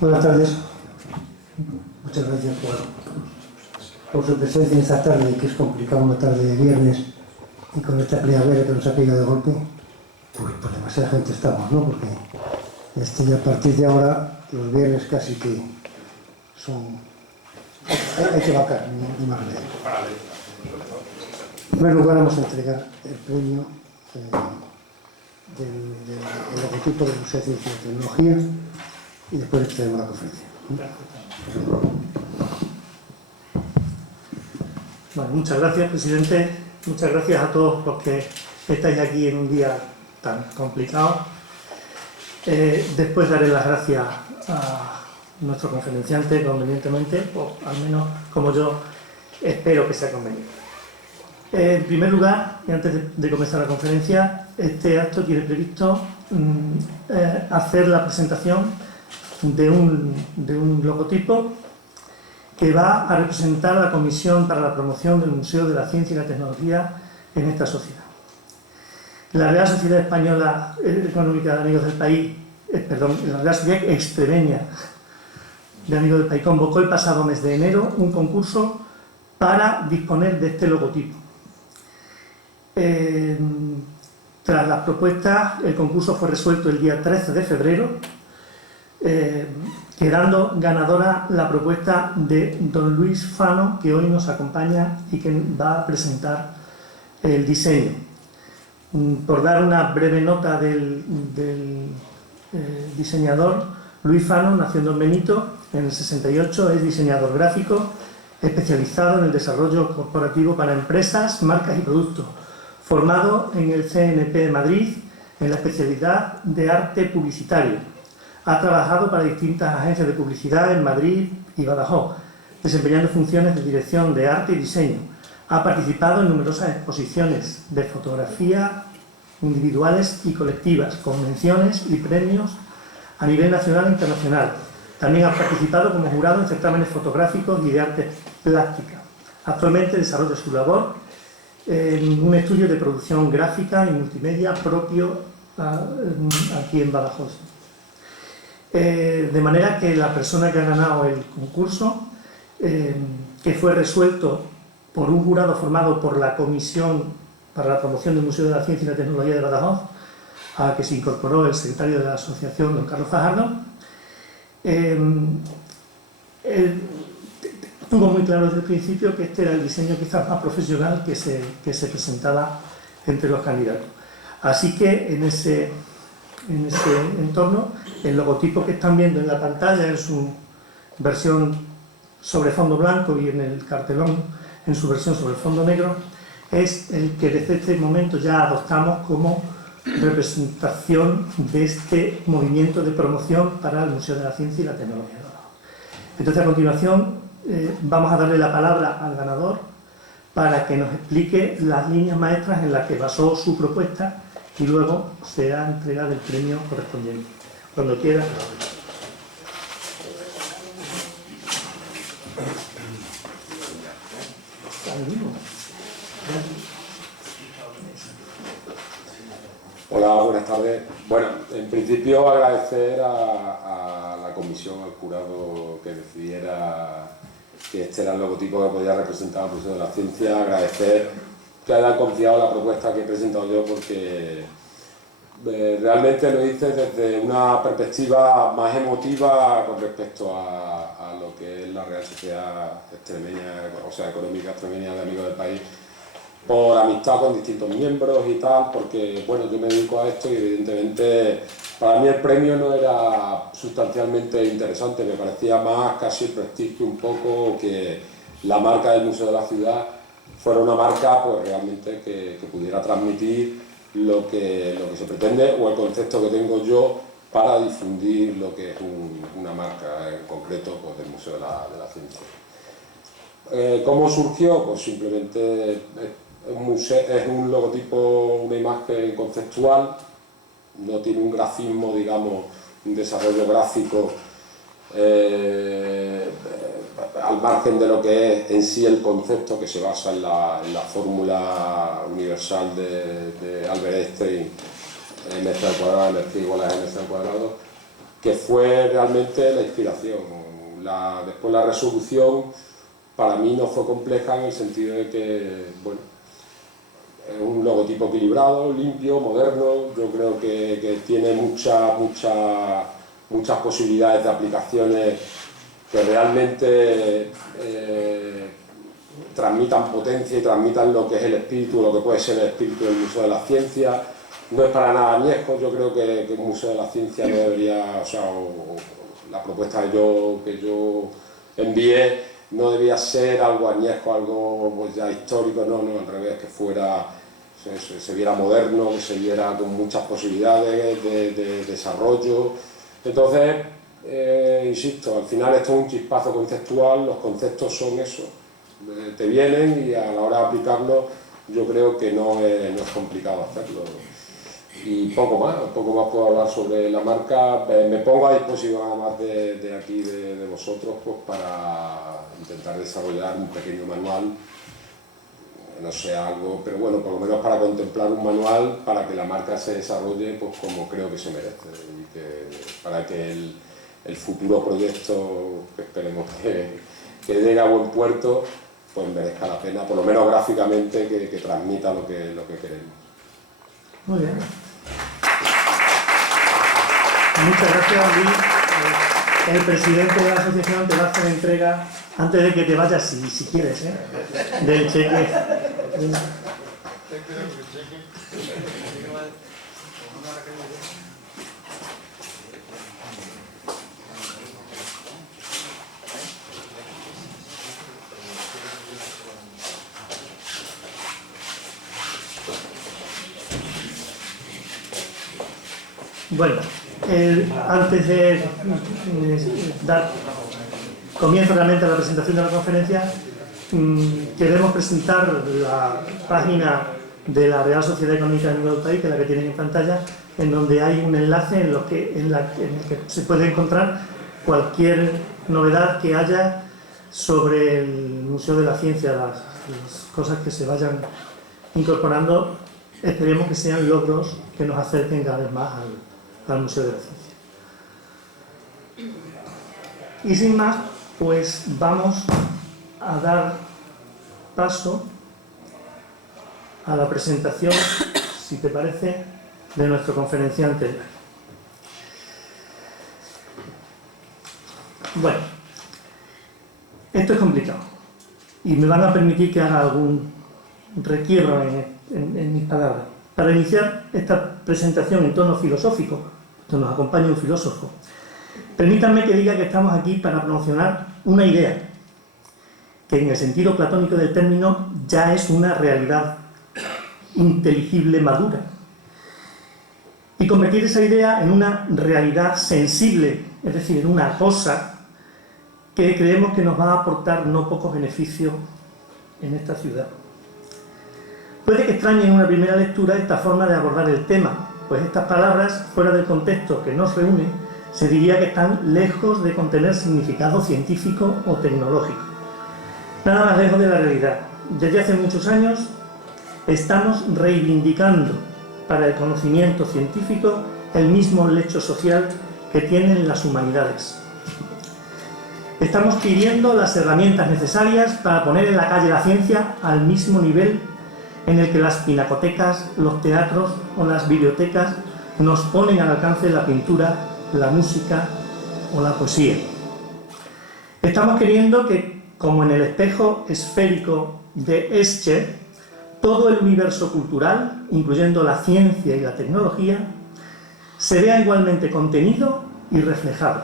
Buenas tardes. Muchas gracias por su presencia en esta tarde, que es complicado, una tarde de viernes, y con esta primavera que nos ha pegado de golpe, pues demasiada gente estamos, ¿no? Porque ya a partir de ahora, los viernes casi que son... hay que vacar, ni más remedio. En primer lugar vamos a entregar el premio del logotipo del Museo de Ciencia y Tecnología, y después empezaremos la conferencia. Bueno, muchas gracias, presidente. Muchas gracias a todos los que estáis aquí en un día tan complicado. Después daré las gracias a nuestro conferenciante convenientemente, o al menos como yo espero que sea conveniente. En primer lugar, y antes de comenzar la conferencia, este acto tiene previsto hacer la presentación de un logotipo que va a representar a la Comisión para la Promoción del Museo de la Ciencia y la Tecnología en esta sociedad. La Real Sociedad Española Económica de Amigos del País, la Real Sociedad Extremeña de Amigos del País convocó el pasado mes de enero un concurso para disponer de este logotipo. Tras las propuestas, el concurso fue resuelto el día 13 de febrero, quedando ganadora la propuesta de don Luis Fano, que hoy nos acompaña y que va a presentar el diseño. Por dar una breve nota del diseñador, Luis Fano nació en Don Benito en el 68, es diseñador gráfico especializado en el desarrollo corporativo para empresas, marcas y productos, formado en el CNP de Madrid en la especialidad de arte publicitario. Ha trabajado para distintas agencias de publicidad en Madrid y Badajoz, desempeñando funciones de dirección de arte y diseño. Ha participado en numerosas exposiciones de fotografía individuales y colectivas, convenciones y premios a nivel nacional e internacional. También ha participado como jurado en certámenes fotográficos y de arte plástica. Actualmente desarrolla su labor en un estudio de producción gráfica y multimedia propio aquí en Badajoz. De manera que la persona que ha ganado el concurso, que fue resuelto por un jurado formado por la Comisión para la Promoción del Museo de la Ciencia y la Tecnología de Badajoz, a la que se incorporó el secretario de la asociación, don Carlos Fajardo, tuvo muy claro desde el principio que este era el diseño quizás más profesional que se presentaba entre los candidatos. Así que en ese entorno, el logotipo que están viendo en la pantalla en su versión sobre fondo blanco y en el cartelón en su versión sobre fondo negro, es el que desde este momento ya adoptamos como representación de este movimiento de promoción para el Museo de la Ciencia y la Tecnología. Entonces, a continuación, vamos a darle la palabra al ganador para que nos explique las líneas maestras en las que basó su propuesta y luego será entregado el premio correspondiente. Cuando quiera. Hola, buenas tardes. Bueno, en principio agradecer a la comisión, al jurado que decidiera que este era el logotipo que podía representar al Museo de la Ciencia, agradecer que hayan confiado en la propuesta que he presentado yo, porque realmente lo hice desde una perspectiva más emotiva con respecto a lo que es la Real Sociedad Extremeña, o sea, Económica Extremeña de Amigos del País, por amistad con distintos miembros y tal, porque bueno, yo me dedico a esto y evidentemente para mí el premio no era sustancialmente interesante, me parecía más casi el prestigio un poco, que la marca del Museo de la Ciudad fuera una marca pues realmente que pudiera transmitir lo que se pretende o el concepto que tengo yo para difundir lo que es una marca en concreto pues, del Museo de la Ciencia. ¿Cómo surgió? Pues simplemente es un logotipo, una imagen conceptual, no tiene un grafismo, digamos, un desarrollo gráfico al margen de lo que es en sí el concepto, que se basa en la fórmula universal de Albert Einstein, mc al cuadrado, energía igual a mc al cuadrado. que fue realmente la inspiración. Después la resolución para mí no fue compleja en el sentido de que, bueno, es un logotipo equilibrado, limpio, moderno. Yo creo que tiene muchas posibilidades de aplicaciones que realmente transmitan potencia y transmitan lo que es el espíritu, lo que puede ser el espíritu del Museo de la Ciencia. No es para nada añejo. Yo creo que el Museo de la Ciencia no debería, o la propuesta que yo envié no debía ser algo añejo, algo pues ya histórico, no, al revés, que fuera, se viera moderno, que se viera con muchas posibilidades de desarrollo. Entonces, insisto, al final esto es un chispazo conceptual, los conceptos son eso, te vienen y a la hora de aplicarlo yo creo que no es complicado hacerlo. Y poco más puedo hablar sobre la marca. Me pongo a disposición además de aquí, de vosotros, pues para intentar desarrollar un pequeño manual, no sé, algo, pero bueno, por lo menos para contemplar un manual para que la marca se desarrolle pues como creo que se merece, y para que el futuro proyecto, que esperemos que llegue a buen puerto, pues merezca la pena, por lo menos gráficamente, que transmita lo que queremos. Muy bien. Muchas gracias, Luis. El presidente de la asociación te va a hacer entrega, antes de que te vayas, si quieres, del cheque. Bueno, antes de dar comienzo realmente a la presentación de la conferencia, queremos presentar la página de la Real Sociedad Económica del País, que es la que tienen en pantalla, en donde hay un enlace en el que se puede encontrar cualquier novedad que haya sobre el Museo de la Ciencia, las cosas que se vayan incorporando. Esperemos que sean logros que nos acerquen cada vez más al Museo de la Ciencia. Y sin más, pues vamos a dar paso a la presentación, si te parece, de nuestro conferenciante. Bueno, esto es complicado y me van a permitir que haga algún requiebro en mis palabras. Para iniciar esta presentación en tono filosófico, que nos acompaña un filósofo, permítanme que diga que estamos aquí para promocionar una idea que en el sentido platónico del término ya es una realidad inteligible madura, y convertir esa idea en una realidad sensible, es decir, en una cosa que creemos que nos va a aportar no pocos beneficios en esta ciudad. Puede que extrañe en una primera lectura esta forma de abordar el tema, pues estas palabras, fuera del contexto que nos reúne, se diría que están lejos de contener significado científico o tecnológico. Nada más lejos de la realidad. Desde hace muchos años estamos reivindicando para el conocimiento científico el mismo lecho social que tienen las humanidades. Estamos pidiendo las herramientas necesarias para poner en la calle la ciencia al mismo nivel en el que las pinacotecas, los teatros o las bibliotecas nos ponen al alcance la pintura, la música o la poesía. Estamos queriendo que, como en el espejo esférico de Escher, todo el universo cultural, incluyendo la ciencia y la tecnología, se vea igualmente contenido y reflejado.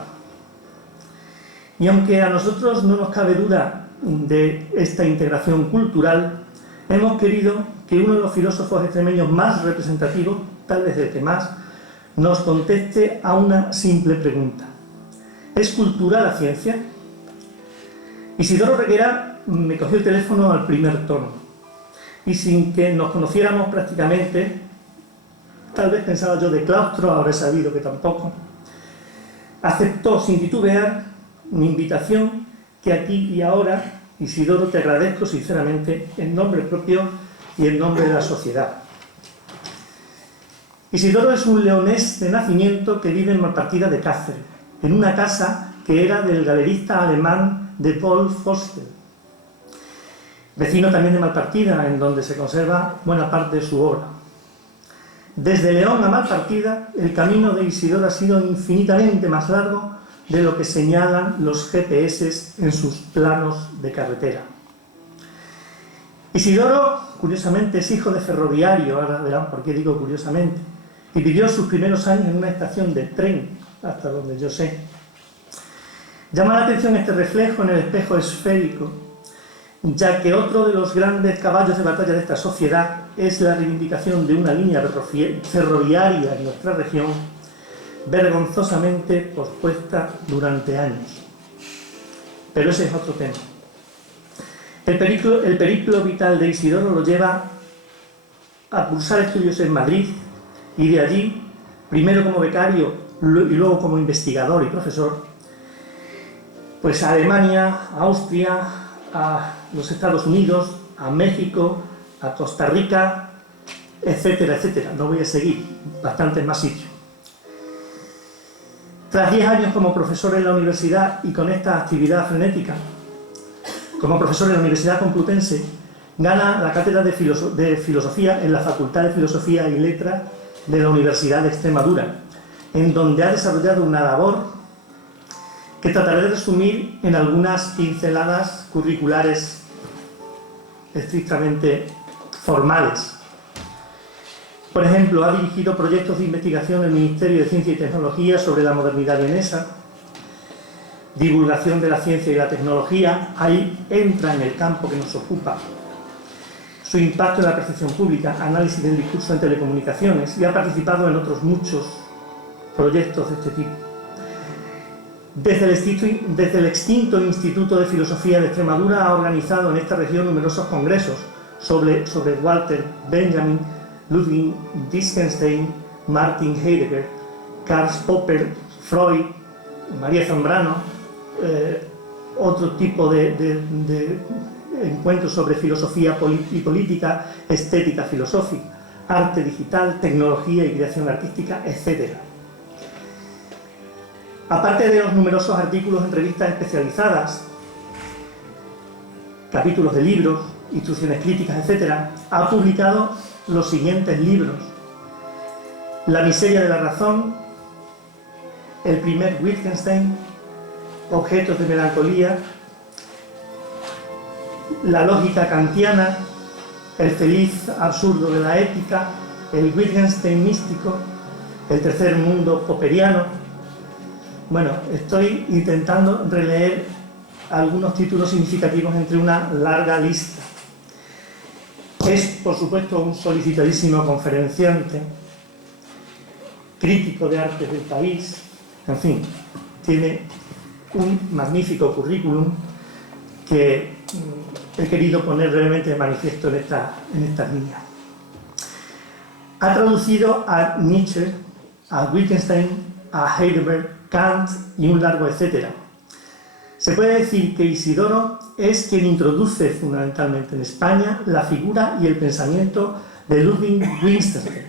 Y aunque a nosotros no nos cabe duda de esta integración cultural, hemos querido que uno de los filósofos extremeños más representativos, tal vez el que más, nos conteste a una simple pregunta. ¿Es cultura la ciencia? Isidoro Reguera me cogió el teléfono al primer tono y sin que nos conociéramos prácticamente, tal vez pensaba yo de claustro, ahora he sabido que tampoco, aceptó sin titubear mi invitación, que aquí y ahora, Isidoro, te agradezco sinceramente en nombre propio y en nombre de la sociedad. Isidoro es un leonés de nacimiento que vive en Malpartida de Cáceres. en una casa que era del galerista alemán de Paul Foster, vecino también de Malpartida, en donde se conserva buena parte de su obra. Desde León a Malpartida, el camino de Isidoro ha sido infinitamente más largo de lo que señalan los GPS en sus planos de carretera. Isidoro, curiosamente, es hijo de ferroviario, ahora verán por qué digo curiosamente, y vivió sus primeros años en una estación de tren, hasta donde yo sé. Llama la atención este reflejo en el espejo esférico, ya que otro de los grandes caballos de batalla de esta sociedad es la reivindicación de una línea ferroviaria en nuestra región, vergonzosamente pospuesta durante años. Pero ese es otro tema. El periplo vital de Isidoro lo lleva a cursar estudios en Madrid y de allí, primero como becario y luego como investigador y profesor, pues a Alemania, a Austria, a los Estados Unidos, a México, a Costa Rica, etcétera, etcétera. No voy a seguir, bastantes más sitios. Tras 10 años como profesor en la universidad y con esta actividad frenética, como profesor en la Universidad Complutense, gana la cátedra de Filosofía en la Facultad de Filosofía y Letras de la Universidad de Extremadura, en donde ha desarrollado una labor que trataré de resumir en algunas pinceladas curriculares estrictamente formales. Por ejemplo, ha dirigido proyectos de investigación en el Ministerio de Ciencia y Tecnología sobre la modernidad vienesa, divulgación de la ciencia y la tecnología, ahí entra en el campo que nos ocupa, su impacto en la percepción pública, análisis del discurso en telecomunicaciones, y ha participado en otros muchos proyectos de este tipo. Desde el extinto Instituto de Filosofía de Extremadura ha organizado en esta región numerosos congresos sobre Walter Benjamin, Ludwig Wittgenstein, Martin Heidegger, Karl Popper, Freud, María Zambrano, otro tipo de encuentros sobre filosofía y política, estética filosófica, arte digital, tecnología y creación artística, etc. Aparte de los numerosos artículos en revistas especializadas, capítulos de libros, instrucciones críticas, etc., ha publicado los siguientes libros: La miseria de la razón, El primer Wittgenstein, Objetos de melancolía, La lógica kantiana, El feliz absurdo de la ética, El Wittgenstein místico, El tercer mundo popperiano. Bueno, estoy intentando releer algunos títulos significativos entre una larga lista. Es, por supuesto, un solicitadísimo conferenciante, crítico de artes del país, en fin, tiene un magnífico currículum que he querido poner brevemente de manifiesto en esta línea. Ha traducido a Nietzsche, a Wittgenstein, a Heidegger, Kant y un largo etcétera. Se puede decir que Isidoro es quien introduce fundamentalmente en España la figura y el pensamiento de Ludwig Wittgenstein,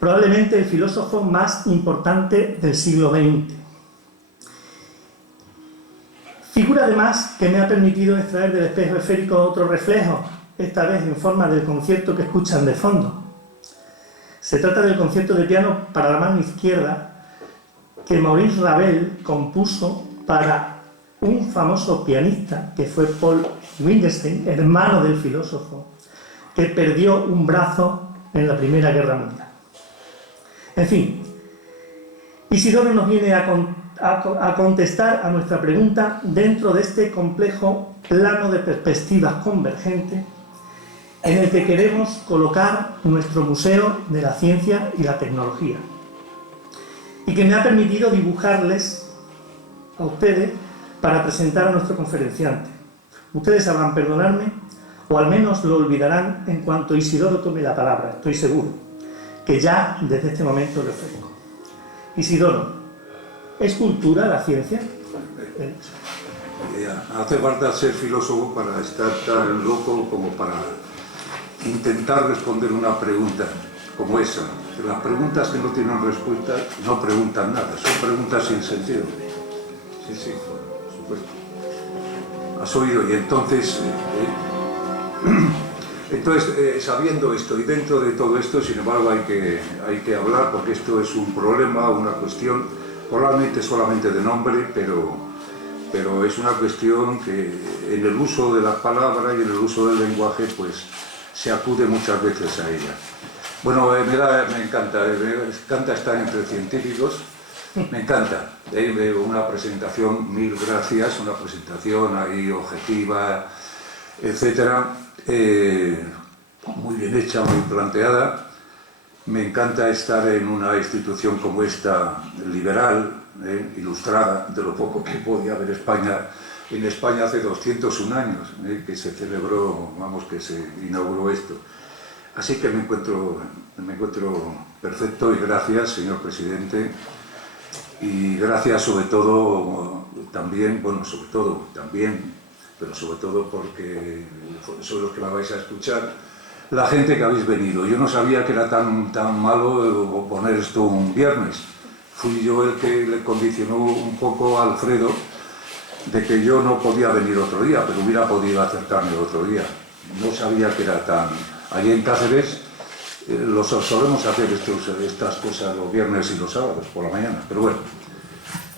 probablemente el filósofo más importante del siglo XX. Figura además que me ha permitido extraer del espejo esférico otro reflejo, esta vez en forma del concierto que escuchan de fondo. Se trata del concierto de piano para la mano izquierda que Maurice Ravel compuso para un famoso pianista que fue Paul Wittgenstein, hermano del filósofo, que perdió un brazo en la Primera Guerra Mundial. En fin, Isidoro nos viene a contestar a nuestra pregunta dentro de este complejo plano de perspectivas convergentes en el que queremos colocar nuestro Museo de la Ciencia y la Tecnología, y que me ha permitido dibujarles a ustedes para presentar a nuestro conferenciante. Ustedes sabrán perdonarme, o al menos lo olvidarán en cuanto Isidoro tome la palabra, estoy seguro, que ya desde este momento le ofrezco. Isidoro, ¿es cultura la ciencia? Hace falta ser filósofo para estar tan loco como para intentar responder una pregunta como esa. Las preguntas que no tienen respuesta no preguntan nada, son preguntas sin sentido. sí, por supuesto. Has oído, y entonces, sabiendo esto y dentro de todo esto, sin embargo, hay que hablar, porque esto es un problema, una cuestión, probablemente solamente de nombre, pero es una cuestión que en el uso de la palabra y en el uso del lenguaje, pues se acude muchas veces a ella. Bueno, me encanta estar entre científicos, me encanta. Veo una presentación, mil gracias, una presentación ahí objetiva, etcétera, muy bien hecha, muy planteada. Me encanta estar en una institución como esta, liberal, ilustrada, de lo poco que podía haber en España hace 201 años, que se celebró, que se inauguró esto. Así que me encuentro perfecto, y gracias, señor presidente, y gracias sobre todo también, pero sobre todo porque sois los que la vais a escuchar, la gente que habéis venido. Yo no sabía que era tan malo poner esto un viernes. Fui yo el que le condicionó un poco a Alfredo de que yo no podía venir otro día, pero hubiera podido acercarme otro día. No sabía que era tan... Allí en Cáceres solemos hacer estas cosas los viernes y los sábados por la mañana, pero bueno.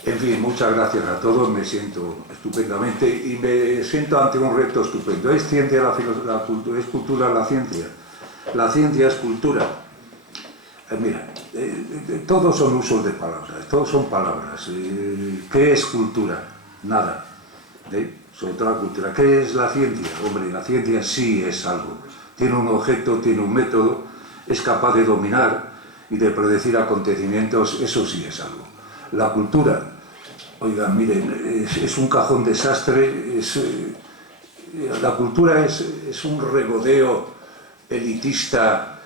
En fin, muchas gracias a todos, me siento estupendamente y me siento ante un reto estupendo. ¿Es ciencia la cultura? ¿Es cultura la ciencia? La ciencia es cultura. Mira, todos son usos de palabras, todos son palabras. ¿Qué es cultura? Nada. Sobre todo la cultura. ¿Qué es la ciencia? Hombre, la ciencia sí es algo. Tiene un objeto, tiene un método, es capaz de dominar y de predecir acontecimientos, eso sí es algo. La cultura, oigan, miren, es un cajón desastre, la cultura es un regodeo elitista,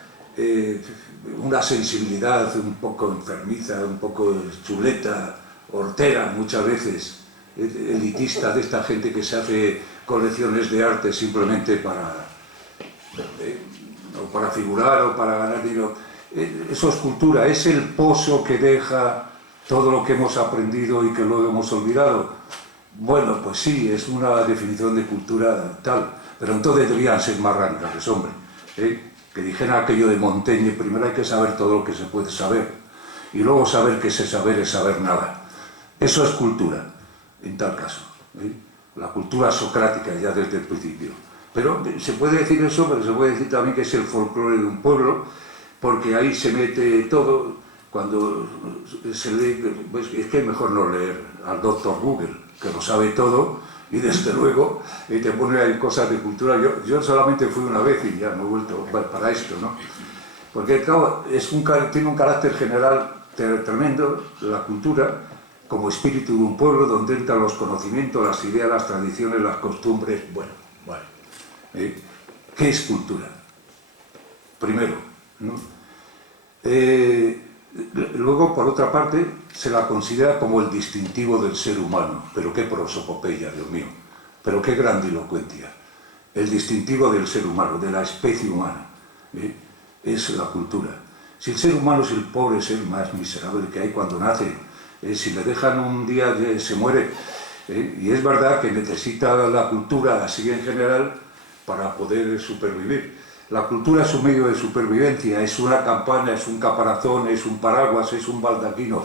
una sensibilidad un poco enfermiza, un poco chuleta, hortera muchas veces, elitista, de esta gente que se hace colecciones de arte simplemente para figurar o para ganar dinero. Eso es cultura, es el pozo que deja todo lo que hemos aprendido y que luego hemos olvidado. Bueno, pues sí, es una definición de cultura tal, pero entonces deberían ser más radicales, hombre. Que dijeran aquello de Montaigne: primero hay que saber todo lo que se puede saber, y luego saber que ese saber es saber nada. Eso es cultura, en tal caso. La cultura socrática ya desde el principio. Pero se puede decir eso, pero se puede decir también que es el folclore de un pueblo, porque ahí se mete todo. Cuando se lee, pues es que es mejor no leer al doctor Google, que lo sabe todo, y desde luego te pone ahí cosas de cultura. Yo solamente fui una vez y ya no he vuelto para esto, ¿no? Porque claro, tiene un carácter general tremendo, la cultura, como espíritu de un pueblo, donde entran los conocimientos, las ideas, las tradiciones, las costumbres. Bueno, vale. ¿Qué es cultura? Primero, ¿no? Luego, por otra parte, se la considera como el distintivo del ser humano. Pero qué prosopopeya, Dios mío, pero qué grandilocuencia. El distintivo del ser humano, de la especie humana, es la cultura. Si el ser humano es el pobre ser más miserable que hay cuando nace, si le dejan un día se muere, y es verdad que necesita la cultura así en general para poder supervivir. La cultura es un medio de supervivencia, es una campana, es un caparazón, es un paraguas, es un baldaquino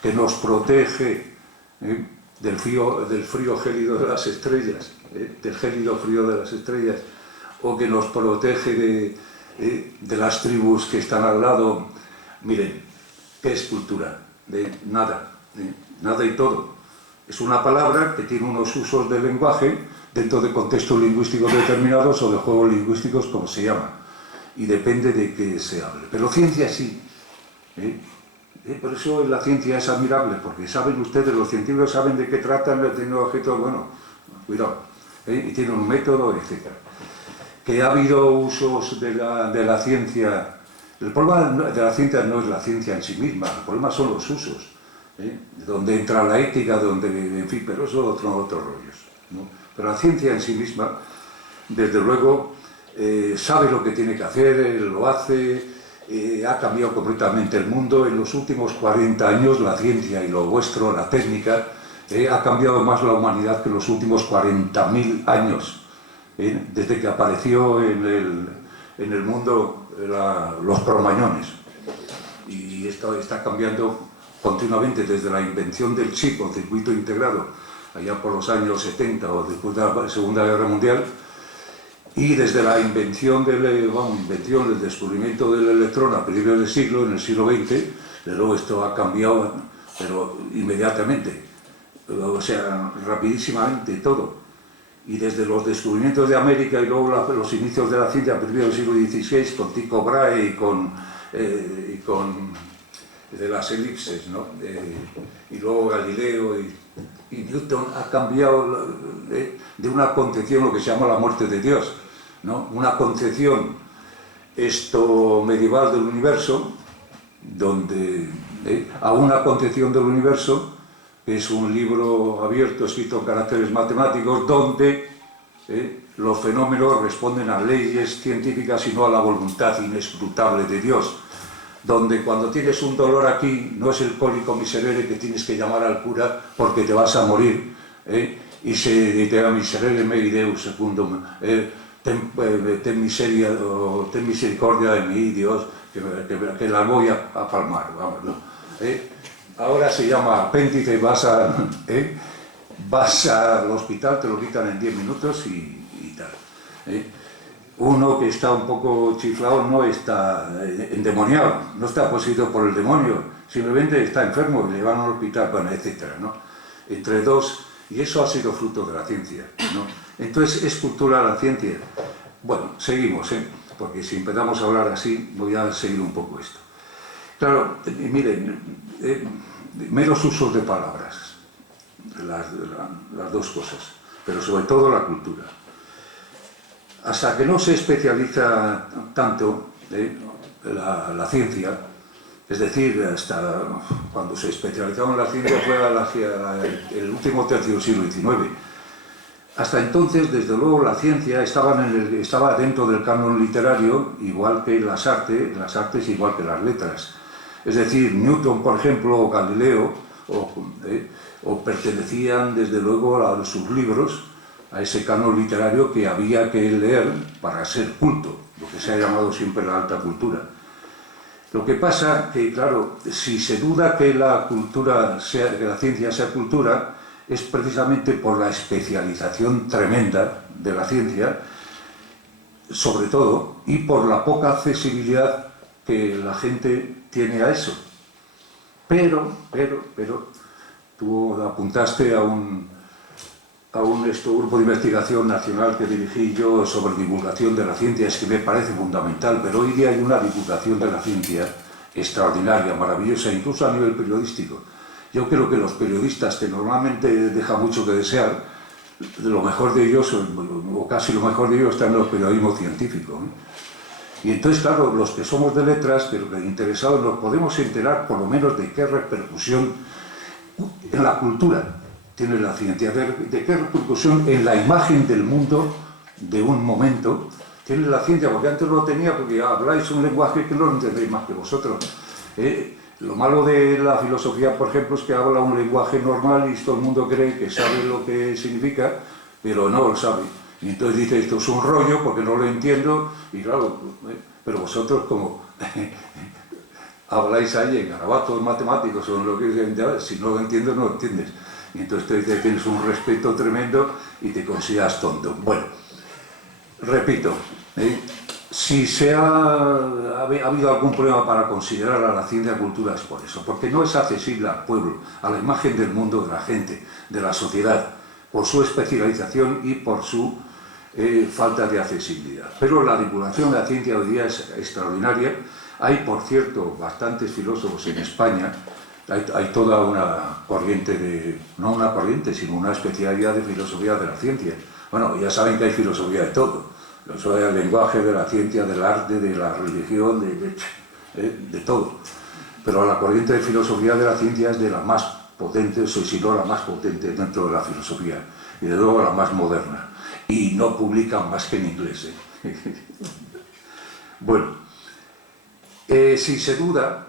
que nos protege del frío gélido de las estrellas, del gélido frío de las estrellas, o que nos protege de las tribus que están al lado. Miren, ¿qué es cultura? Nada, nada y todo. Es una palabra que tiene unos usos del lenguaje dentro de contextos lingüísticos determinados o de juegos lingüísticos, como se llama, y depende de qué se hable. Pero ciencia sí. Por eso la ciencia es admirable, porque saben ustedes, los científicos saben de qué tratan, tienen objetos, bueno, cuidado, y tienen un método, etc. Que ha habido usos de la ciencia. El problema de la ciencia no es la ciencia en sí misma, el problema son los usos, donde entra la ética, en fin, pero eso son otros rollos, ¿no? Pero la ciencia en sí misma, desde luego, sabe lo que tiene que hacer, lo hace, ha cambiado completamente el mundo. En los últimos 40 años la ciencia y lo vuestro, la técnica, Ha cambiado más la humanidad que los últimos 40.000 años, desde que apareció en el mundo los cromañones. Y esto está cambiando continuamente desde la invención del chip o circuito integrado, allá por los años 70 o después de la Segunda Guerra Mundial, y desde la invención del descubrimiento del electrón a principios del siglo, en el siglo XX, de luego esto ha cambiado, pero inmediatamente, o sea, rapidísimamente todo. Y desde los descubrimientos de América y luego los inicios de la ciencia a principios del siglo XVI, con Tycho Brahe y con de las elipses, ¿no? Y luego Galileo y Newton ha cambiado de una concepción, lo que se llama la muerte de Dios, ¿no? Una concepción medieval del universo, donde a una concepción del universo, que es un libro abierto escrito en caracteres matemáticos, donde los fenómenos responden a leyes científicas y no a la voluntad inescrutable de Dios, donde cuando tienes un dolor aquí no es el cólico miserere que tienes que llamar al cura porque te vas a morir, y se dice miserere mei Deus secundum, ten misericordia de mí, Dios, que la voy a palmar, vamos, ¿no? Ahora se llama apéndice, vas al hospital, te lo quitan en 10 minutos y tal. Uno que está un poco chiflado no está endemoniado, no está poseído por el demonio, simplemente está enfermo y le van al hospital, bueno, etcétera, ¿no? Entre dos, y eso ha sido fruto de la ciencia, ¿no? Entonces, ¿es cultura la ciencia? Bueno, seguimos, porque si empezamos a hablar así, voy a seguir un poco esto. Claro, miren, meros usos de palabras, las dos cosas, pero sobre todo la cultura. Hasta que no se especializa tanto la ciencia, es decir, hasta cuando se especializaba en la ciencia fue hacia el último tercio del siglo XIX. Hasta entonces, desde luego, la ciencia estaba dentro del canon literario, igual que las artes igual que las letras. Es decir, Newton, por ejemplo, o Galileo, o pertenecían desde luego a sus libros, a ese canon literario que había que leer para ser culto, lo que se ha llamado siempre la alta cultura. Lo que pasa que, claro, si se duda que la ciencia sea cultura, es precisamente por la especialización tremenda de la ciencia, sobre todo, y por la poca accesibilidad que la gente tiene a eso. Pero, tú apuntaste a un grupo de investigación nacional que dirigí yo sobre divulgación de la ciencia, es que me parece fundamental, pero hoy día hay una divulgación de la ciencia extraordinaria, maravillosa, incluso a nivel periodístico. Yo creo que los periodistas, que normalmente dejan mucho que desear, lo mejor de ellos, o casi lo mejor de ellos, está en el periodismo científico. Y entonces, claro, los que somos de letras, pero interesados, nos podemos enterar por lo menos de qué repercusión en la cultura tiene la ciencia, de qué repercusión en la imagen del mundo de un momento tiene la ciencia, porque antes no lo tenía, porque habláis un lenguaje que no lo entendéis más que vosotros. Lo malo de la filosofía, por ejemplo, es que habla un lenguaje normal y todo el mundo cree que sabe lo que significa, pero no lo sabe. Y entonces dice, esto es un rollo porque no lo entiendo, y claro, pero vosotros como habláis ahí en garabatos matemáticos o en lo que sea, si no lo entiendes, no lo entiendes. Y entonces tienes un respeto tremendo y te consideras tonto. Bueno, repito, si ha habido algún problema para considerar a la ciencia cultura es por eso, porque no es accesible al pueblo, a la imagen del mundo, de la gente, de la sociedad, por su especialización y por su falta de accesibilidad. Pero la divulgación de la ciencia hoy día es extraordinaria. Hay, por cierto, bastantes filósofos en España. Hay toda una corriente no una corriente, sino una especialidad de filosofía de la ciencia. Bueno, ya saben que hay filosofía de todo. Filosofía del lenguaje, de la ciencia, del arte, de la religión, de todo. Pero la corriente de filosofía de la ciencia es de las más potentes, o si no la más potente dentro de la filosofía. Y de luego la más moderna. Y no publican más que en inglés. Bueno, si se duda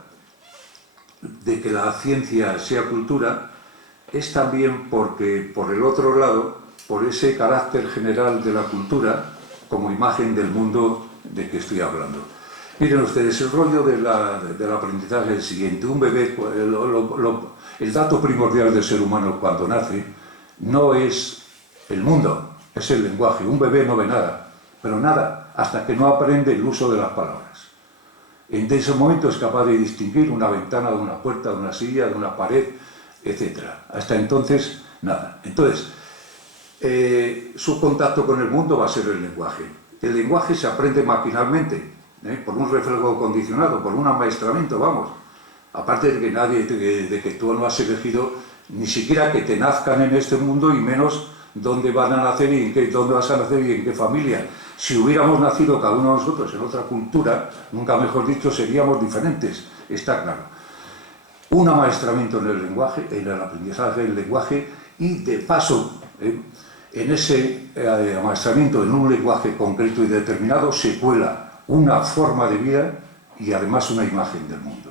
de que la ciencia sea cultura, es también porque, por el otro lado, por ese carácter general de la cultura como imagen del mundo de que estoy hablando. Miren ustedes, el rollo del aprendizaje es el siguiente. Un bebé, el dato primordial del ser humano cuando nace no es el mundo, es el lenguaje. Un bebé no ve nada, pero nada, hasta que no aprende el uso de las palabras. En ese momento es capaz de distinguir una ventana de una puerta, de una silla, de una pared, etc. Hasta entonces, nada. Entonces, su contacto con el mundo va a ser el lenguaje. El lenguaje se aprende maquinalmente, por un reflejo condicionado, por un amaestramiento, vamos. Aparte de que de que tú no has elegido ni siquiera que te nazcan en este mundo y menos dónde van a nacer y dónde vas a nacer y en qué familia. Si hubiéramos nacido cada uno de nosotros en otra cultura, nunca mejor dicho, seríamos diferentes, está claro. Un amaestramiento en el lenguaje, en el aprendizaje del lenguaje y de paso, en ese amaestramiento en un lenguaje concreto y determinado se cuela una forma de vida y además una imagen del mundo.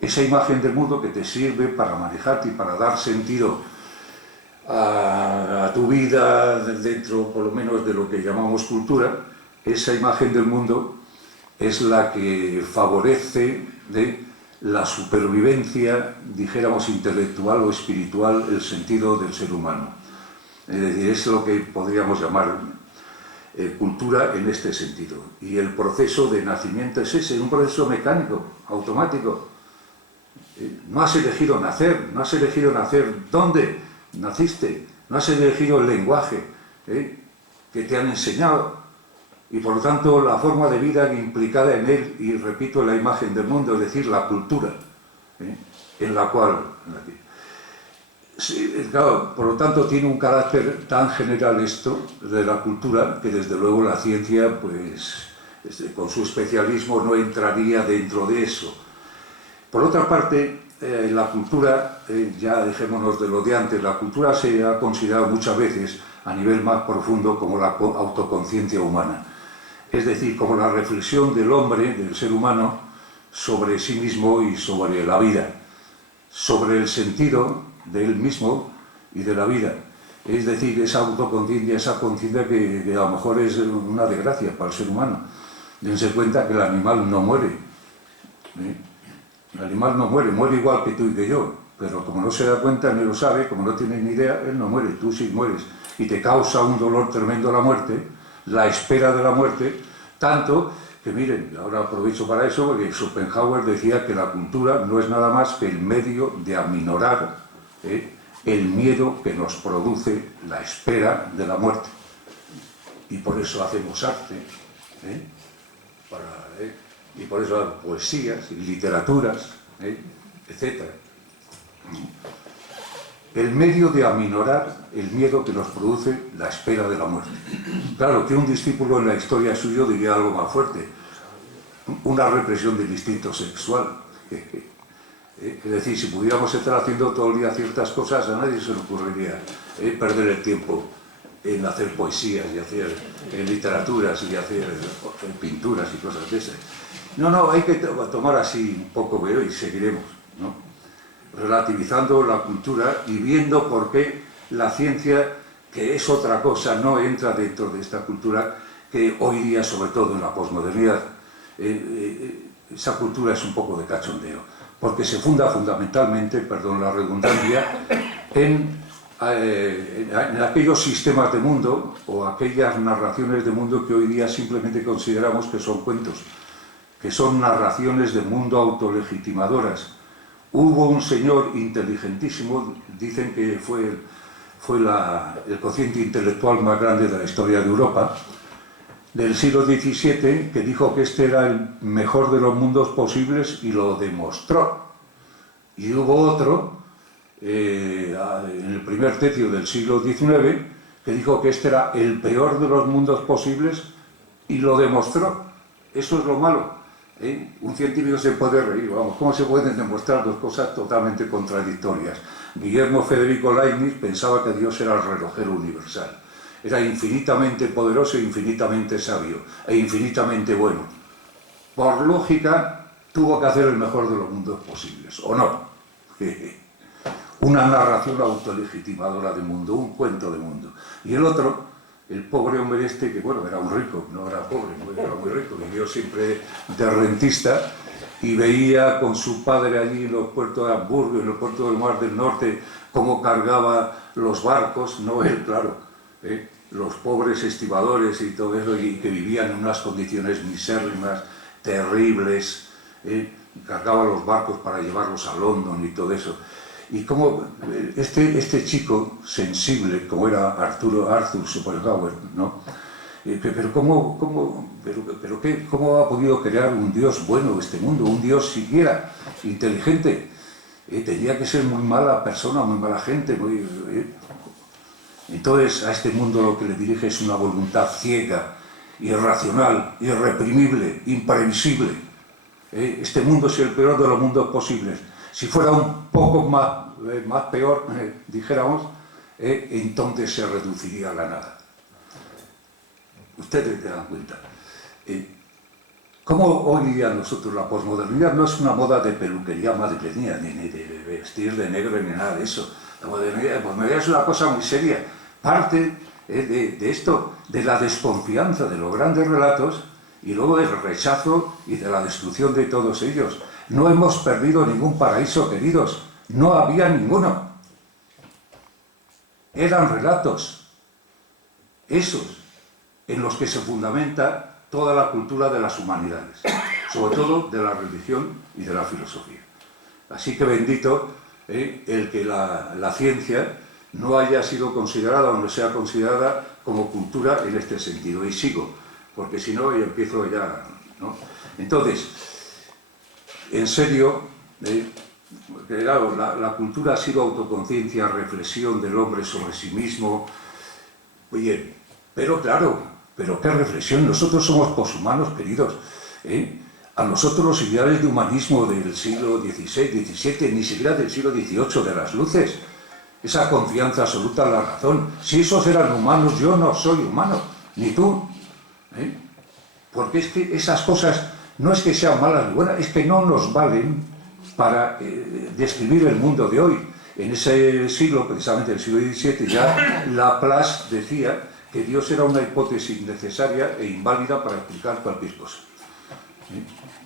Esa imagen del mundo que te sirve para manejarte y para dar sentido a tu vida dentro, por lo menos, de lo que llamamos cultura. Esa imagen del mundo es la que favorece la supervivencia, dijéramos, intelectual o espiritual, el sentido del ser humano. Es decir, es lo que podríamos llamar cultura en este sentido. Y el proceso de nacimiento es ese, un proceso mecánico, automático. No has elegido nacer, no has elegido nacer dónde naciste, no has elegido el lenguaje que te han enseñado y por lo tanto la forma de vida implicada en él, y repito, la imagen del mundo, es decir, la cultura en la cual sí, claro, por lo tanto tiene un carácter tan general esto de la cultura que desde luego la ciencia, pues con su especialismo no entraría dentro de eso. Por otra parte, la cultura, ya dejémonos de lo de antes, la cultura se ha considerado muchas veces a nivel más profundo como la autoconciencia humana. Es decir, como la reflexión del hombre, del ser humano, sobre sí mismo y sobre la vida, sobre el sentido de él mismo y de la vida. Es decir, esa autoconciencia, esa conciencia que a lo mejor es una desgracia para el ser humano. Dense cuenta que el animal no muere. El animal no muere, muere igual que tú y que yo, pero como no se da cuenta ni lo sabe, como no tiene ni idea, él no muere, tú sí mueres. Y te causa un dolor tremendo la muerte, la espera de la muerte, tanto que miren, ahora aprovecho para eso, porque Schopenhauer decía que la cultura no es nada más que el medio de aminorar el miedo que nos produce la espera de la muerte. Y por eso hacemos arte, y por eso hay poesías y literaturas, etc. El medio de aminorar el miedo que nos produce la espera de la muerte. Claro que un discípulo en la historia suyo diría algo más fuerte, una represión del instinto sexual. Es decir, si pudiéramos estar haciendo todo el día ciertas cosas, a nadie se le ocurriría perder el tiempo en hacer poesías y hacer literaturas y hacer pinturas y cosas de esas. No, hay que tomar así un poco, y seguiremos, ¿no? Relativizando la cultura y viendo por qué la ciencia, que es otra cosa, no entra dentro de esta cultura, que hoy día, sobre todo en la posmodernidad, esa cultura es un poco de cachondeo, porque se funda fundamentalmente, perdón la redundancia, en aquellos sistemas de mundo o aquellas narraciones de mundo que hoy día simplemente consideramos que son cuentos, que son narraciones de mundo autolegitimadoras. Hubo un señor inteligentísimo, dicen que fue el cociente intelectual más grande de la historia de Europa, del siglo XVII, que dijo que este era el mejor de los mundos posibles y lo demostró. Y hubo otro, en el primer tercio del siglo XIX, que dijo que este era el peor de los mundos posibles y lo demostró. Eso es lo malo. Un científico se puede reír, vamos, ¿cómo se pueden demostrar dos cosas totalmente contradictorias? Guillermo Federico Leibniz pensaba que Dios era el relojero universal. Era infinitamente poderoso e infinitamente sabio, e infinitamente bueno. Por lógica, tuvo que hacer el mejor de los mundos posibles, ¿o no? una narración autolegitimadora de mundo, un cuento de mundo. Y el otro, el pobre hombre este, que bueno, era un rico, no era pobre, era muy rico, vivió siempre de rentista, y veía con su padre allí en los puertos de Hamburgo, en los puertos del Mar del Norte, cómo cargaba los barcos, no él, claro, los pobres estibadores y todo eso, y que vivían en unas condiciones misérrimas, terribles, cargaba los barcos para llevarlos a London y todo eso. Y como este chico sensible, como era Arthur Schopenhauer, ¿no? Pero ¿cómo ha podido crear un Dios bueno este mundo, un Dios siquiera inteligente? Tenía que ser muy mala persona, muy mala gente. Entonces a este mundo lo que le dirige es una voluntad ciega, irracional, irreprimible, imprevisible. Este mundo es el peor de los mundos posibles. Si fuera un poco más peor, dijéramos, entonces se reduciría a la nada. Ustedes se dan cuenta. ¿Cómo hoy día nosotros la posmodernidad no es una moda de peluquería madrileña, ni de vestir de negro, ni nada de eso? La posmodernidad es una cosa muy seria. Parte de esto, de la desconfianza de los grandes relatos y luego del rechazo y de la destrucción de todos ellos. No hemos perdido ningún paraíso, queridos. No había ninguno. Eran relatos, esos, en los que se fundamenta toda la cultura de las humanidades, sobre todo de la religión y de la filosofía. Así que bendito el que la ciencia no haya sido considerada o no sea considerada como cultura en este sentido. Y sigo, porque si no, yo empiezo ya, ¿no? Entonces, en serio, claro, la cultura ha sido autoconciencia, reflexión del hombre sobre sí mismo. Oye, pero claro, pero qué reflexión, nosotros somos poshumanos, queridos. A nosotros los ideales de humanismo del siglo XVI, XVII, ni siquiera del siglo XVIII, de las luces, esa confianza absoluta en la razón. Si esos eran humanos, yo no soy humano, ni tú. Porque es que esas cosas no es que sean malas ni buenas, es que no nos valen para describir el mundo de hoy. En ese siglo, precisamente el siglo XVII, ya Laplace decía que Dios era una hipótesis necesaria e inválida para explicar cualquier cosa,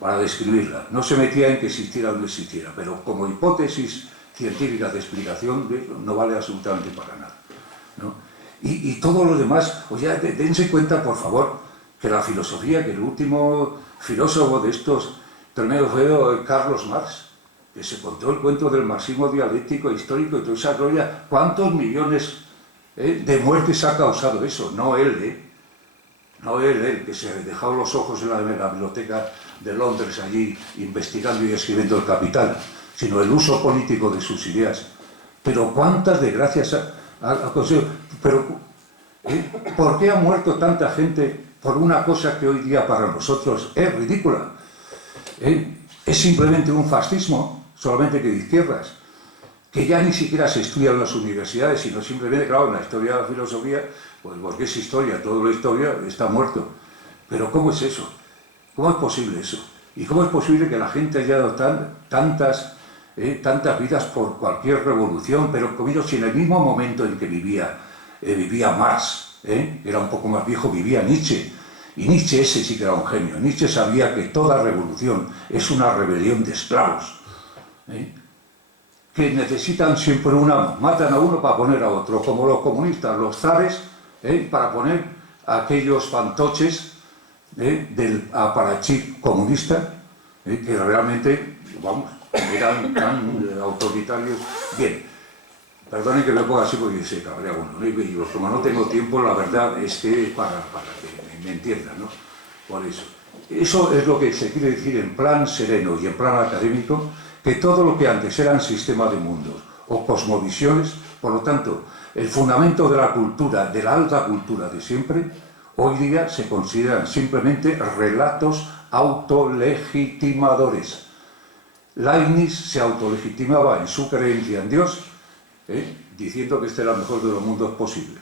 para describirla. No se metía en que existiera o no existiera, pero como hipótesis científica de explicación no vale absolutamente para nada, ¿no? Y todo lo demás, oye, dense cuenta, por favor, que la filosofía, que el último filósofo de estos tremendos fue Carlos Marx, que se contó el cuento del marxismo dialéctico histórico y toda esa gloria. ¿Cuántos millones de muertes ha causado eso? No él, no él, que se dejó los ojos en la biblioteca de Londres allí investigando y escribiendo El Capital, sino el uso político de sus ideas. Pero cuántas desgracias ha conseguido. Pero, ¿por qué ha muerto tanta gente por una cosa que hoy día para nosotros es ridícula? Es simplemente un fascismo, solamente que de izquierdas, que ya ni siquiera se estudia en las universidades, sino simplemente, claro, en la historia de la filosofía, pues porque es historia, toda la historia está muerto. Pero ¿cómo es eso? ¿Cómo es posible eso? ¿Y cómo es posible que la gente haya dado tantas vidas por cualquier revolución, pero comido si en el mismo momento en que vivía Marx, era un poco más viejo, vivía Nietzsche? Y Nietzsche ese sí que era un genio. Nietzsche sabía que toda revolución es una rebelión de esclavos, que necesitan siempre un amo. Matan a uno para poner a otro, como los comunistas, los zares, para poner a aquellos fantoches del aparachí comunista, que realmente, vamos, eran tan autoritarios. Bien, perdonen que me ponga así porque se cabrea uno, y como no tengo tiempo, la verdad es que para que me entiendan, ¿no? Por eso. Eso es lo que se quiere decir en plan sereno y en plan académico, que todo lo que antes eran sistemas de mundos o cosmovisiones, por lo tanto, el fundamento de la cultura, de la alta cultura de siempre, hoy día se consideran simplemente relatos autolegitimadores. Leibniz se autolegitimaba en su creencia en Dios, diciendo que este era el mejor de los mundos posibles.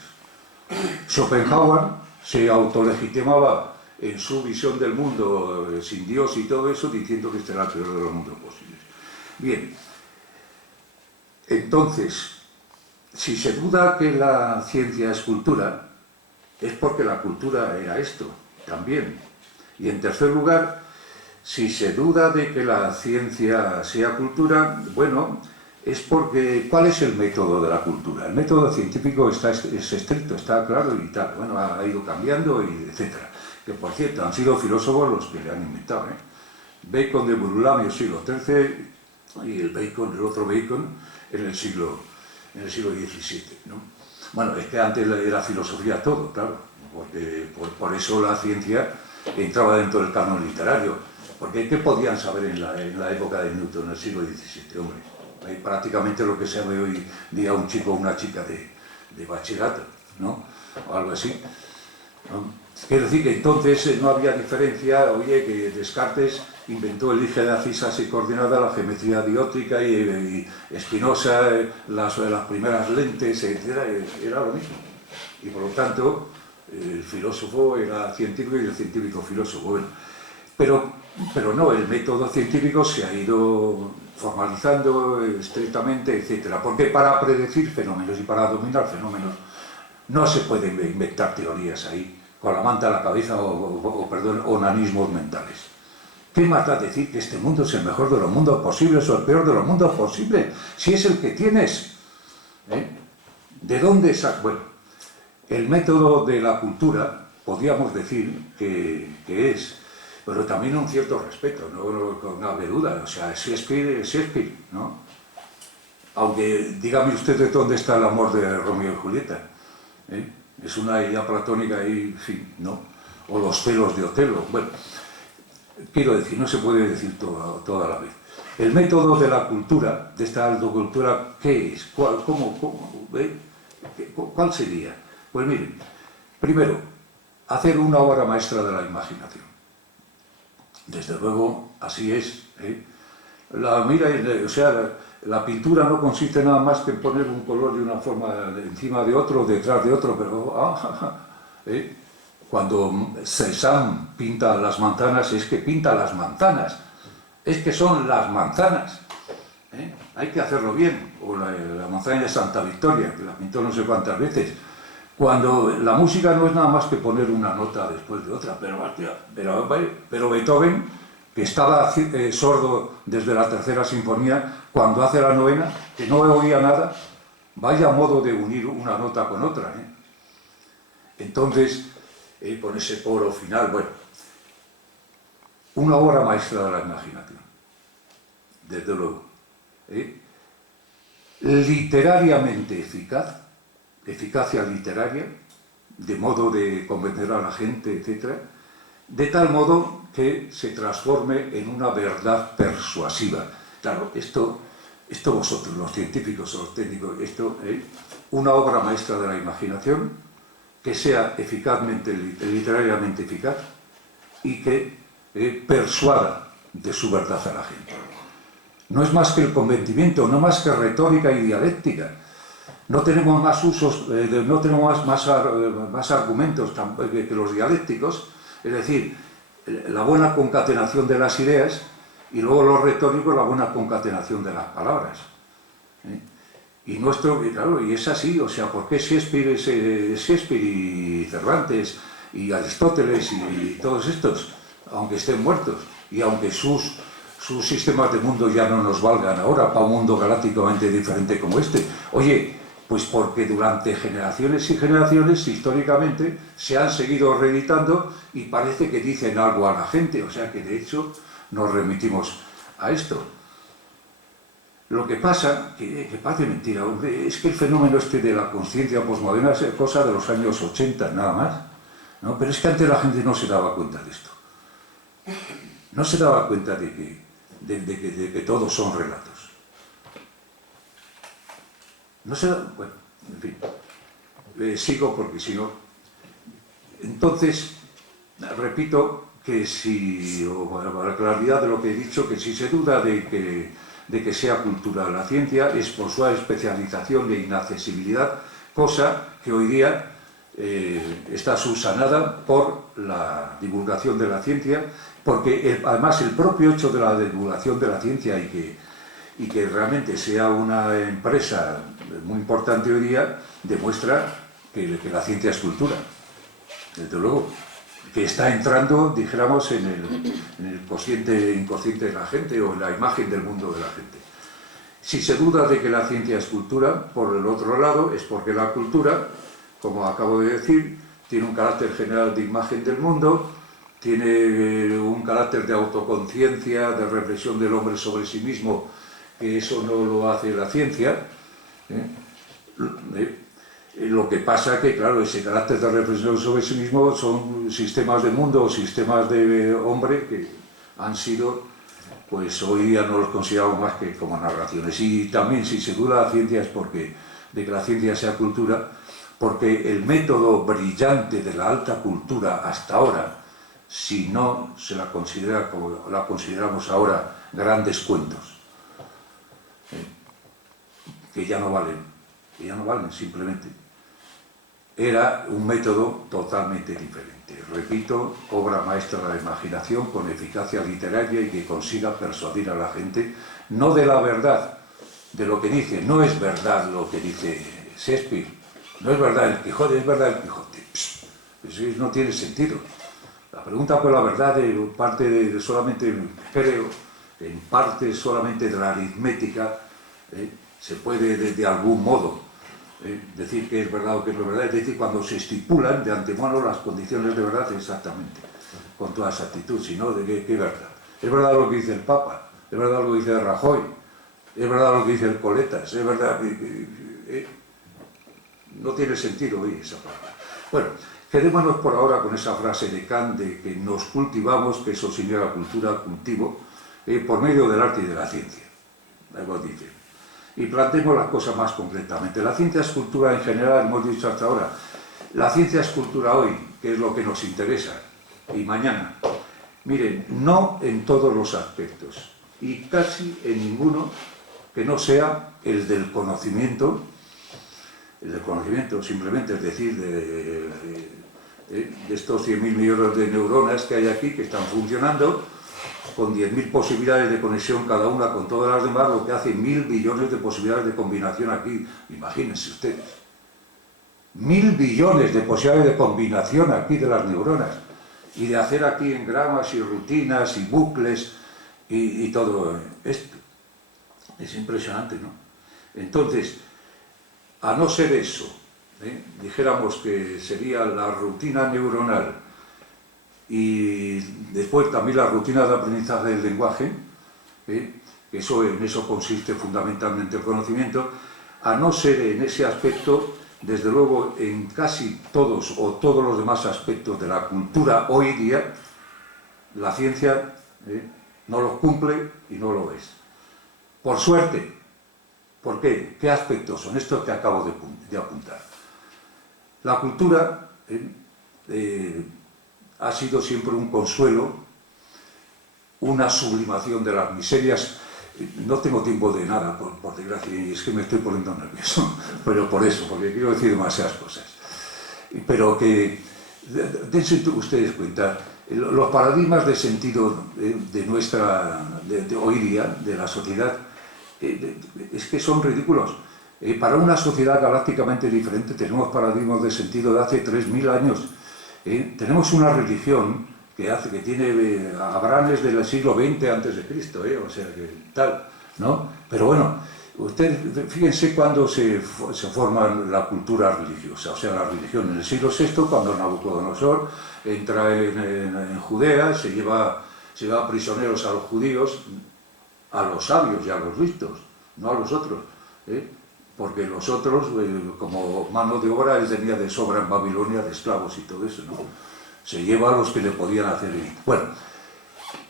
Schopenhauer se autolegitimaba en su visión del mundo sin Dios y todo eso, diciendo que este era el peor de los mundos posibles. Bien, Entonces, si se duda que la ciencia es cultura, es porque la cultura era esto también. Y en tercer lugar, si se duda de que la ciencia sea cultura, bueno, es porque ¿cuál es el método de la cultura? El método científico es estricto, está claro y tal. Bueno, ha ido cambiando, y etcétera. Que por cierto, han sido filósofos los que le han inventado, ¿eh? Bacon de Burlamio, siglo XIII, y el otro Bacon en el siglo XVII, ¿no? Bueno, es que antes era filosofía todo, claro, porque por eso la ciencia entraba dentro del canon literario. Porque ¿qué podían saber en la época de Newton, en el siglo XVII, hombre? Hay prácticamente lo que se ve hoy día un chico o una chica de bachillerato, ¿no? O algo así, ¿no? Quiero decir que entonces no había diferencia. Oye, que Descartes inventó el eje de abscisas y coordenadas, la geometría diótrica, y Spinoza las primeras lentes, etc. Era lo mismo. Y por lo tanto, el filósofo era científico y el científico filósofo. Bueno, pero no, el método científico se ha ido formalizando estrictamente, etc. Porque para predecir fenómenos y para dominar fenómenos no se pueden inventar teorías ahí, con la manta a la cabeza perdón, onanismos mentales. ¿Qué más da decir que este mundo es el mejor de los mundos posibles o el peor de los mundos posibles? Si es el que tienes, ¿eh? ¿De dónde sacas? Bueno, el método de la cultura, podríamos decir que es, pero también un cierto respeto, no cabe duda. O sea, Shakespeare es Shakespeare, ¿no? Aunque dígame usted de dónde está el amor de Romeo y Julieta, ¿eh? Es una idea platónica y, en fin, ¿no? O los celos de Otelo. Bueno, quiero decir, no se puede decir toda la vez. El método de la cultura, de esta altocultura, ¿qué es? ¿Cuál sería? Pues miren, primero, hacer una obra maestra de la imaginación. Desde luego, así es, ¿eh? La pintura no consiste nada más que en poner un color de una forma encima de otro, detrás de otro, pero ¿eh? Cuando Cézanne pinta las manzanas, es que pinta las manzanas, es que son las manzanas, ¿eh? Hay que hacerlo bien. O la manzana de Santa Victoria, que la pintó no sé cuántas veces. Cuando la música no es nada más que poner una nota después de otra, pero Beethoven, que estaba sordo desde la tercera sinfonía, cuando hace la novena, que no oía nada, vaya modo de unir una nota con otra, ¿eh? Entonces, con ese coro final, bueno, una obra maestra de la imaginación, desde luego, ¿eh? Literariamente eficaz, eficacia literaria, de modo de convencer a la gente, etc., de tal modo que se transforme en una verdad persuasiva. Claro, esto vosotros, los científicos o los técnicos, una obra maestra de la imaginación que sea literariamente eficaz y que persuada de su verdad a la gente. No es más que el convencimiento, no más que retórica y dialéctica. No tenemos más usos, no tenemos más argumentos que los dialécticos, es decir, la buena concatenación de las ideas, y luego los retóricos, la buena concatenación de las palabras, ¿eh? Y es así. O sea, ¿por qué Shakespeare es Shakespeare y Cervantes y Aristóteles y todos estos, aunque estén muertos, y aunque sus sistemas de mundo ya no nos valgan ahora para un mundo galácticamente diferente como este? Oye, pues porque durante generaciones y generaciones, históricamente, se han seguido reeditando y parece que dicen algo a la gente. O sea que, de hecho, nos remitimos a esto. Lo que pasa, que parece mentira, hombre, es que el fenómeno de la conciencia posmoderna es cosa de los años 80, nada más, ¿no? Pero es que antes la gente no se daba cuenta de esto. No se daba cuenta de que todos son relatos. No se da, bueno, en fin, sigo porque si no. Entonces, repito que para la claridad de lo que he dicho, que si se duda de que sea cultural la ciencia, es por su especialización e inaccesibilidad, cosa que hoy día está subsanada por la divulgación de la ciencia, porque además el propio hecho de la divulgación de la ciencia y y que realmente sea una empresa muy importante hoy día, demuestra que la ciencia es cultura, desde luego, que está entrando, dijéramos, en el inconsciente de la gente o en la imagen del mundo de la gente. Si se duda de que la ciencia es cultura, por el otro lado, es porque la cultura, como acabo de decir, tiene un carácter general de imagen del mundo, tiene un carácter de autoconciencia, de reflexión del hombre sobre sí mismo, que eso no lo hace la ciencia. Lo que pasa que, claro, ese carácter de reflexión sobre sí mismo son sistemas de mundo o sistemas de hombre que han sido, pues hoy día no los consideramos más que como narraciones. Y también, si se duda la ciencia, es de que la ciencia sea cultura, porque el método brillante de la alta cultura hasta ahora, si no se la considera como la consideramos ahora, grandes cuentos, que ya no valen simplemente, era un método totalmente diferente. Repito, obra maestra de la imaginación con eficacia literaria y que consiga persuadir a la gente, no de la verdad, de lo que dice, no es verdad lo que dice Shakespeare, no es verdad el Quijote, es verdad el Quijote. Eso no tiene sentido. La pregunta por la verdad parte solamente, creo, en parte solamente de la aritmética, se puede de algún modo decir que es verdad o que no es verdad, es decir, cuando se estipulan de antemano las condiciones de verdad exactamente, con toda exactitud, si no, de qué es verdad. Es verdad lo que dice el Papa, es verdad lo que dice Rajoy, es verdad lo que dice el Coletas, es verdad que no tiene sentido oír esa palabra. Bueno, quedémonos por ahora con esa frase de Kant de que nos cultivamos, que eso significa cultura, cultivo, por medio del arte y de la ciencia. Algo dice. Y planteemos las cosas más concretamente. La ciencia es cultura en general, hemos dicho hasta ahora. La ciencia es cultura hoy, que es lo que nos interesa, y mañana. Miren, no en todos los aspectos, y casi en ninguno que no sea el del conocimiento simplemente, es decir, de estos 100.000 millones de neuronas que hay aquí, que están funcionando, con 10.000 posibilidades de conexión cada una con todas las demás, lo que hace 1.000 billones de posibilidades de combinación aquí. Imagínense ustedes. 1.000 billones de posibilidades de combinación aquí de las neuronas. Y de hacer aquí engramas y rutinas y bucles y todo esto. Es impresionante, ¿no? Entonces, a no ser eso, dijéramos que sería la rutina neuronal, y después también la rutina de aprendizaje del lenguaje, que en eso consiste fundamentalmente el conocimiento, a no ser en ese aspecto, desde luego en casi todos o todos los demás aspectos de la cultura hoy día, la ciencia no los cumple y no lo es. Por suerte. ¿Por qué? ¿Qué aspectos son estos que acabo de apuntar? La cultura ha sido siempre un consuelo, una sublimación de las miserias. No tengo tiempo de nada, por desgracia, y es que me estoy poniendo nervioso, pero por eso, porque quiero decir demasiadas cosas. Pero que, dense ustedes cuenta, los paradigmas de sentido de hoy día, de la sociedad, es que son ridículos. Para una sociedad galácticamente diferente tenemos paradigmas de sentido de hace 3.000 años. Tenemos una religión que tiene Abranes del siglo XX antes de Cristo, o sea que tal, ¿no? Pero bueno, ustedes fíjense cuando se forma la cultura religiosa, o sea, la religión en el siglo VI, cuando Nabucodonosor entra en Judea, se lleva prisioneros a los judíos, a los sabios y a los listos, no a los otros, porque los otros, como mano de obra, él tenía de sobra en Babilonia de esclavos y todo eso, ¿no? Se lleva a los que le podían hacer. Bueno,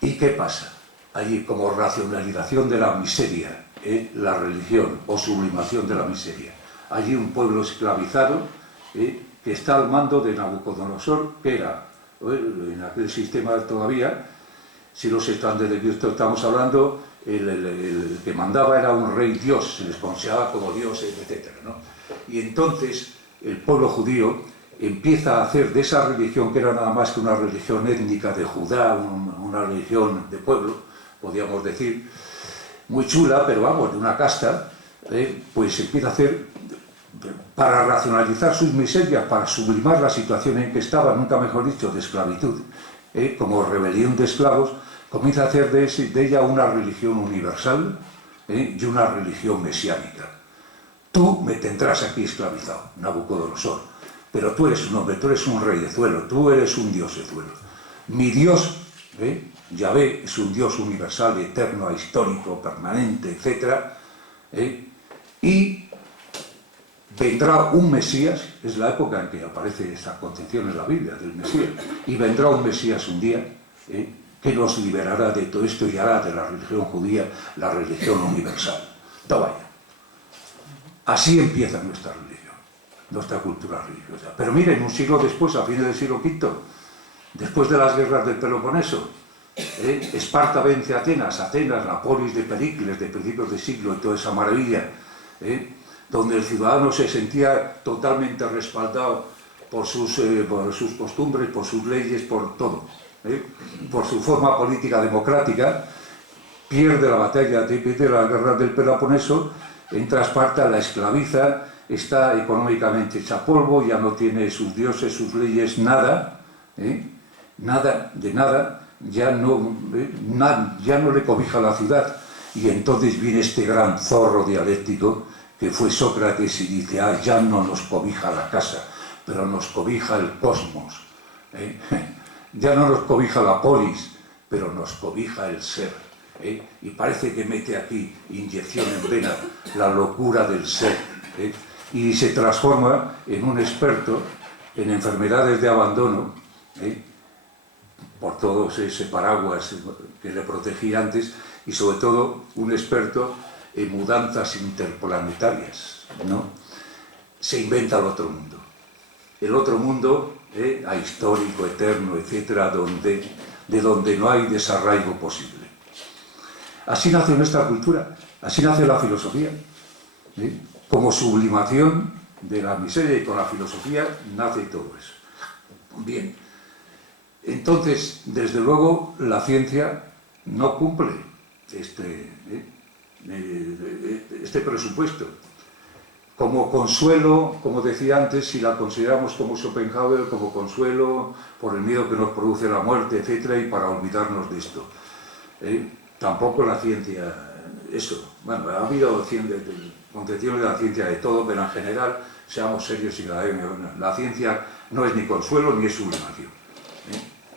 ¿y qué pasa? Allí, como racionalización de la miseria, la religión, o sublimación de la miseria. Allí un pueblo esclavizado, que está al mando de Nabucodonosor, que era, en aquel sistema todavía, si los estándares de Cristo estamos hablando, el que mandaba era un rey dios, se les consideraba como dioses, etc., ¿no? Y entonces el pueblo judío empieza a hacer de esa religión, que era nada más que una religión étnica de Judá, una religión de pueblo, podríamos decir, muy chula, pero vamos, de una casta, pues empieza a hacer, para racionalizar sus miserias, para sublimar la situación en que estaba, nunca mejor dicho, de esclavitud, como rebelión de esclavos, comienza a hacer de ella una religión universal y una religión mesiánica. Tú me tendrás aquí esclavizado, Nabucodonosor, pero tú eres un hombre, tú eres un rey de Zuelo, tú eres un dios de Zuelo. Mi Dios, Yahvé, es un Dios universal, eterno, histórico, permanente, etc. Y vendrá un Mesías, es la época en que aparece esta concepción en la Biblia del Mesías, y vendrá un Mesías un día que nos liberará de todo esto y hará de la religión judía la religión universal. Toma ya. Así empieza nuestra religión, nuestra cultura religiosa. Pero miren, un siglo después, a fines del siglo V, después de las guerras del Peloponeso, Esparta vence a Atenas, la polis de Pericles de principios de siglo y toda esa maravilla, donde el ciudadano se sentía totalmente respaldado por sus costumbres, por sus leyes, por todo, por su forma política democrática, pierde la batalla de las guerras del Peloponeso, entra a Esparta, la esclaviza, está económicamente hecha polvo, ya no tiene sus dioses, sus leyes, nada, nada de nada, ya no le cobija la ciudad. Y entonces viene este gran zorro dialéctico que fue Sócrates y dice, ya no nos cobija la casa, pero nos cobija el cosmos, ya no nos cobija la polis, pero nos cobija el ser. Y parece que mete aquí, inyección en vena, la locura del ser, y se transforma en un experto en enfermedades de abandono, por todo ese paraguas que le protegía antes, y sobre todo un experto en mudanzas interplanetarias, ¿no? Se inventa el otro mundo, ahistórico, eterno, etcétera, de donde no hay desarraigo posible. Así nace nuestra cultura, así nace la filosofía, como sublimación de la miseria, y con la filosofía nace todo eso. Bien, entonces, desde luego, la ciencia no cumple este presupuesto. Como consuelo, como decía antes, si la consideramos como Schopenhauer, como consuelo por el miedo que nos produce la muerte, etc., y para olvidarnos de esto. Tampoco la ciencia, eso, bueno, ha habido concepciones de la ciencia de todo, pero en general, seamos serios y la ciencia no es ni consuelo ni es sublimación,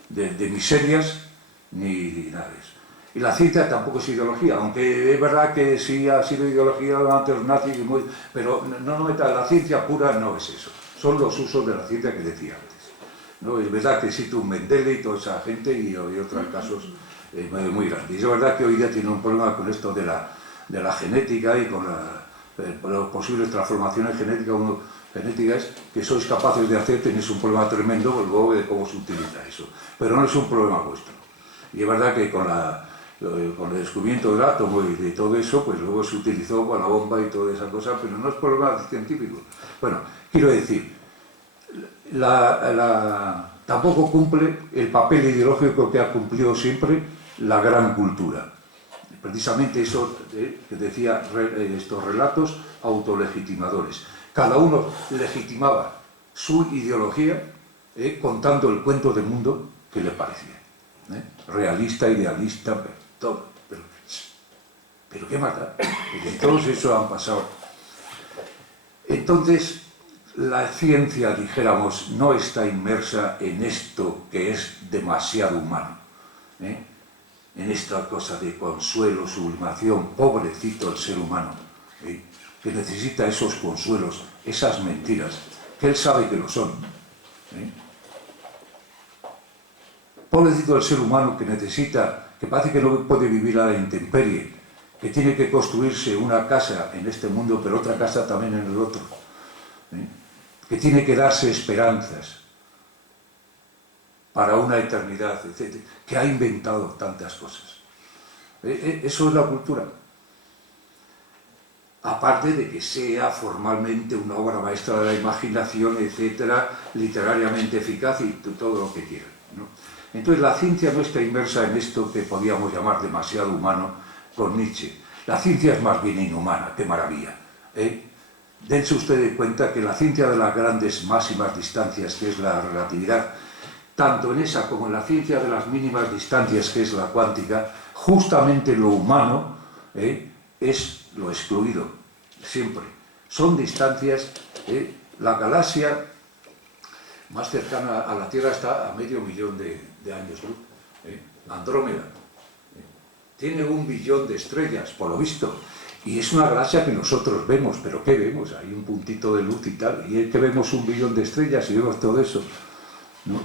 de miserias ni nada de eso. Y la ciencia tampoco es ideología, aunque es verdad que sí ha sido ideología ante los nazis, pero la ciencia pura no es eso, son los usos de la ciencia que decía antes, ¿no? Es verdad que existe un Mendele y toda esa gente y otros casos muy grande. Y es verdad que hoy día tiene un problema con esto de la genética y con las posibles transformaciones genéticas que sois capaces de hacer. Tenéis un problema tremendo luego de cómo se utiliza eso. Pero no es un problema vuestro. Y es verdad que con el descubrimiento del átomo y de todo eso, pues luego se utilizó con la bomba y toda esa cosa, pero no es problema científico. Bueno, quiero decir, tampoco cumple el papel ideológico que ha cumplido siempre la gran cultura. Precisamente eso que decía, estos relatos autolegitimadores. Cada uno legitimaba su ideología contando el cuento del mundo que le parecía. Realista, idealista, todo. Pero ¿qué más da? Porque todos eso han pasado. Entonces, la ciencia, dijéramos, no está inmersa en esto que es demasiado humano, en esta cosa de consuelo, sublimación, pobrecito el ser humano, que necesita esos consuelos, esas mentiras, que él sabe que lo son. Pobrecito el ser humano que necesita, que parece que no puede vivir a la intemperie, que tiene que construirse una casa en este mundo, pero otra casa también en el otro, que tiene que darse esperanzas para una eternidad, etc., que ha inventado tantas cosas. Eso es la cultura. Aparte de que sea formalmente una obra maestra de la imaginación, etcétera, literariamente eficaz y todo lo que quieran, ¿no? Entonces la ciencia no está inmersa en esto que podíamos llamar demasiado humano con Nietzsche. La ciencia es más bien inhumana, qué maravilla. Dense ustedes cuenta que la ciencia de las grandes máximas distancias, que es la relatividad, tanto en esa como en la ciencia de las mínimas distancias, que es la cuántica, justamente lo humano es lo excluido, siempre. Son distancias, la galaxia más cercana a la Tierra está a 500.000 de años luz, Andrómeda. Tiene 1 billón de estrellas, por lo visto, y es una galaxia que nosotros vemos, pero ¿qué vemos? Hay un puntito de luz y tal, y es que vemos 1 billón de estrellas y vemos todo eso, ¿no?